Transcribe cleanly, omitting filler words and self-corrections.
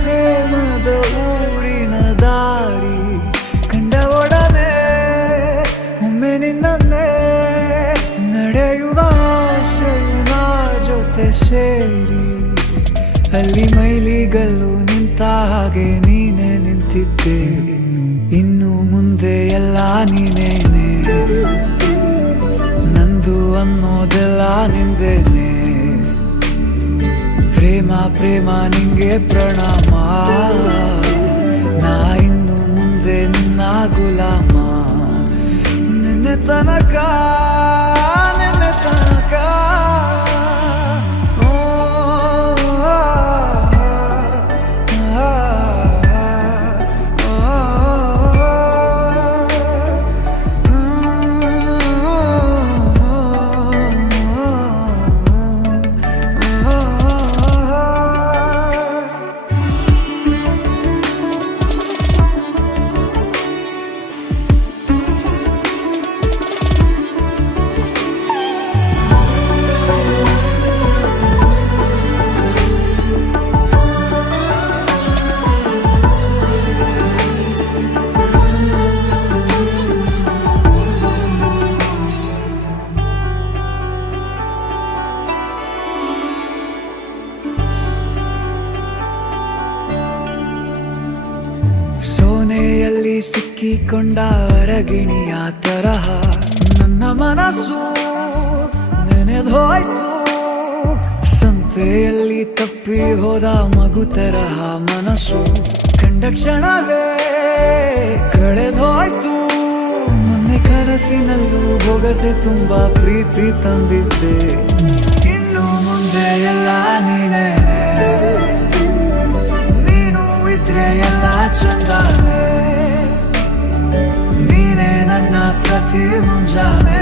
ಪ್ರೇಮದ ಊರಿನ ದಾರಿ ಕಂಡ ಒಡನೆ ಒಮ್ಮೆ ನಿನ್ನೇ ನಡೆಯುವ ಆಸೆಯು ನಾ ಜೊತೆ ಸೇರಿ ಅಲ್ಲಿ ಮೈಲಿಗಲ್ಲು ನಿಂತ ಹಾಗೆ ನೀನೆ ನಿಂತಿದ್ದೆ ಇನ್ನು ಮುಂದೆ ಎಲ್ಲ ನೀನೇನೆ ನಂದು ಅನ್ನೋದೆಲ್ಲ ನಿಂದೇನೆ ಪ್ರೇಮ ಪ್ರೇಮ ನಿಂಗೆ ಪ್ರಣಾಮ ನಾ ಇನ್ನು ಮುಂದೆ ನಿನ್ನ ಗುಲಾಮ ನಿನ್ನೆ ತನಕ ನಿನ್ನೆ ತನಕ ಸೋನೆಯಲ್ಲಿ ಸಿಕ್ಕಿಕೊಂಡ ಅರಗಿಣಿಯ ತರಹ ನನ್ನ ಮನಸ್ಸು ನೆನೆದೋಯ್ತು ಸಂತೆಯಲ್ಲಿ ತಪ್ಪಿ ಹೋದ ಮಗು ತರಹ ಮನಸ್ಸು ಕಂಡ ಕ್ಷಣವೇ ಕಳೆದೋಯ್ತು ಮೊನ್ನೆ ಕನಸಿನಲ್ಲೂ ಬೊಗಸೆ ತುಂಬಾ ಪ್ರೀತಿ ತಂದಿದ್ದೆ ಇನ್ನು ಮುಂದೆ ಎಲ್ಲ ನೀನೇ ಎಲ್ಲ ಚಂದಾನೆ ನೀನೇ ನನ್ನ ಪ್ರತಿ ಮುಂಜಾನೆ